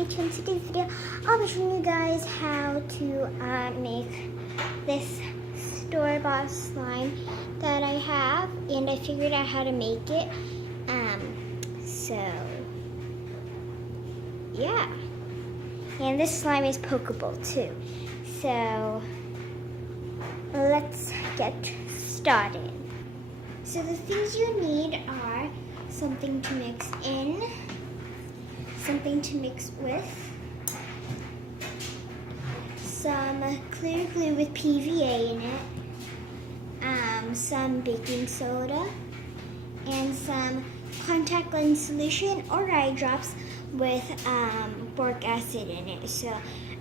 Rachel. In today's video, I'll be showing you guys how to make this store-bought slime that I have, and I figured out how to make it. So yeah, and this slime is pokeable too. So let's get started. So the things you need are something to mix in, something to mix with, some clear glue with PVA in it, some baking soda, and some contact lens solution or eye drops with boric acid in it. So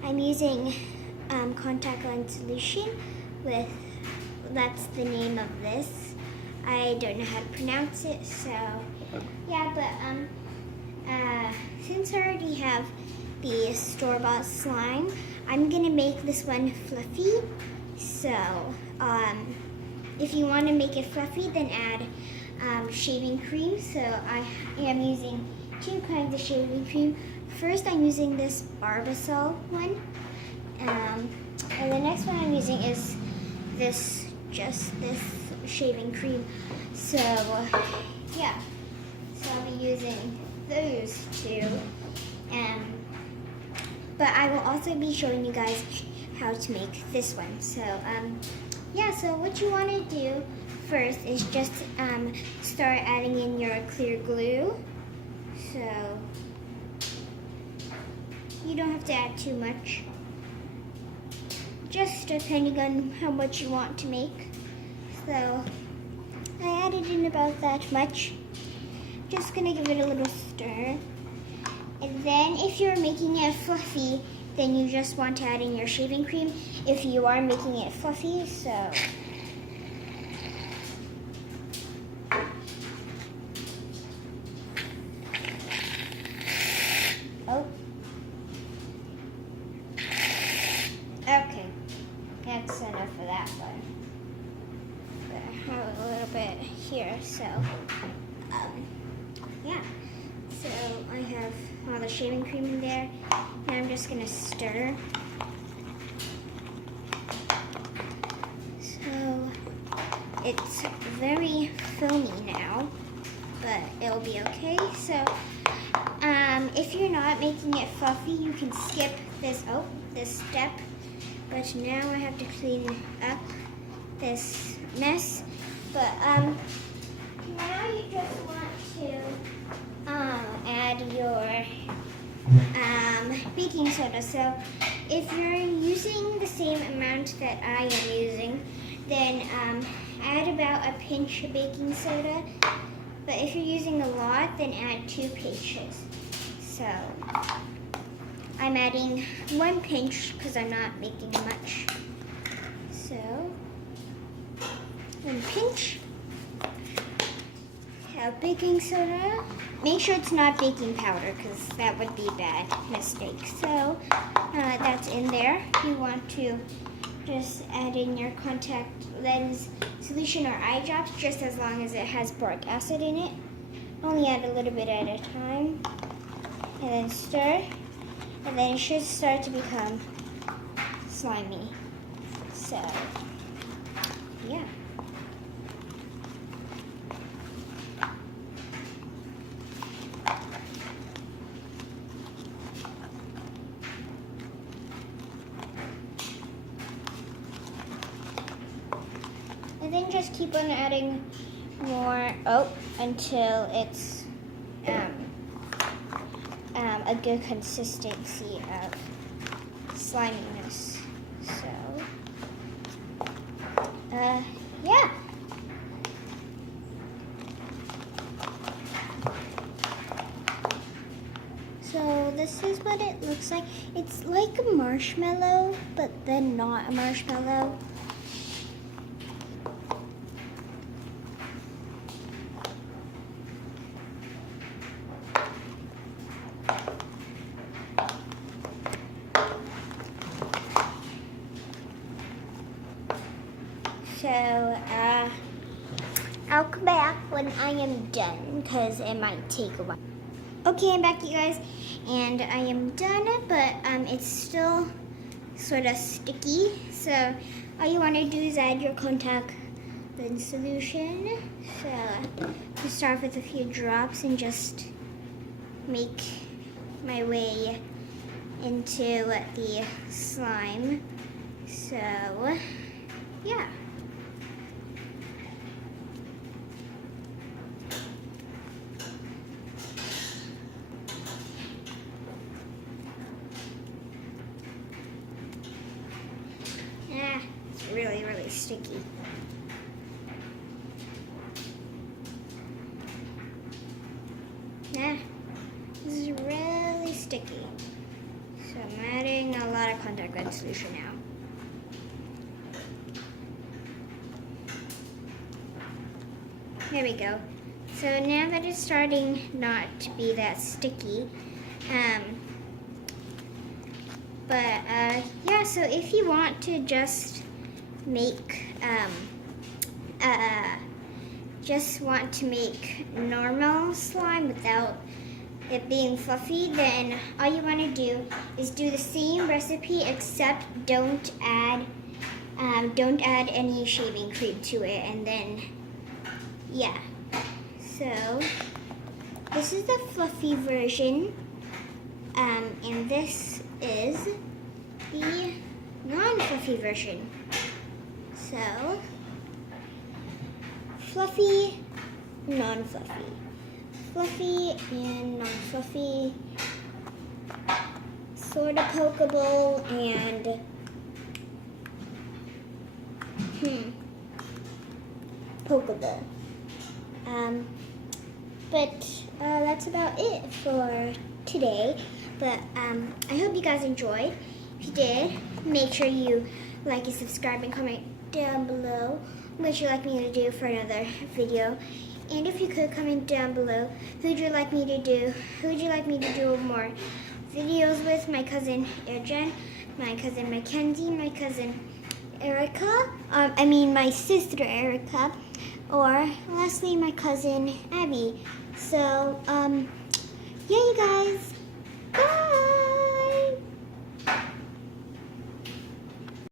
I'm using contact lens solution with, that's the name of this. I don't know how to pronounce it, so yeah, but since I already have the store-bought slime, I'm gonna make this one fluffy. So if you want to make it fluffy, then add shaving cream. So I am using two kinds of shaving cream. First, I'm using this Barbasol one, and the next one I'm using is just this shaving cream. So yeah, so I'll be using those two, but I will also be showing you guys how to make this one. So yeah, so what you want to do first is just start adding in your clear glue. So you don't have to add too much, just depending on how much you want to make. So I added in about that much. Just gonna give it a little stir. And then if you're making it fluffy, then you just want to add in your shaving cream if you are making it fluffy. So okay, that's enough of that one. I have a little bit here, so yeah. So I have all the shaving cream in there, and I'm just gonna stir. So it's very filmy now, but it'll be okay. So if you're not making it fluffy, you can skip this step. But now I have to clean up this mess. But now you just want to add your baking soda. So if you're using the same amount that I am using, then add about a pinch of baking soda. But if you're using a lot, then add 2 pinches. So I'm adding 1 pinch because I'm not making much. So 1 pinch. Have baking soda. Make sure it's not baking powder because that would be a bad mistake. So that's in there. You want to just add in your contact lens solution or eye drops, just as long as it has boric acid in it. Only add a little bit at a time. And then stir. And then it should start to become slimy. So yeah. And then just keep on adding more until it's a good consistency of sliminess. So yeah. So this is what it looks like. It's like a marshmallow, but then not a marshmallow. So I'll come back when I am done because it might take a while. Okay, I'm back, you guys, and I am done, but it's still sort of sticky. So all you want to do is add your contact lens solution. So to start with a few drops and just make my way into the slime. So yeah. It's really, really sticky. This is really sticky. So I'm adding a lot of contact lens solution now. There we go. So now that it's starting not to be that sticky, yeah, so if you want to just make, normal slime without it being fluffy, then all you want to do is do the same recipe, except don't add any shaving cream to it, and then yeah. So this is the fluffy version, and this is the non-fluffy version. So fluffy, non-fluffy, fluffy and non-fluffy, sort of pokeable and pokeable. But that's about it for today. But I hope you guys enjoyed. If you did, make sure you like and subscribe and comment down below what would you like me to do for another video. And if you could comment down below, who would you like me to do more videos with? My cousin Erjan, my cousin Mackenzie, my cousin Erica, my sister Erica, or lastly my cousin Abby. So yeah, you guys, bye.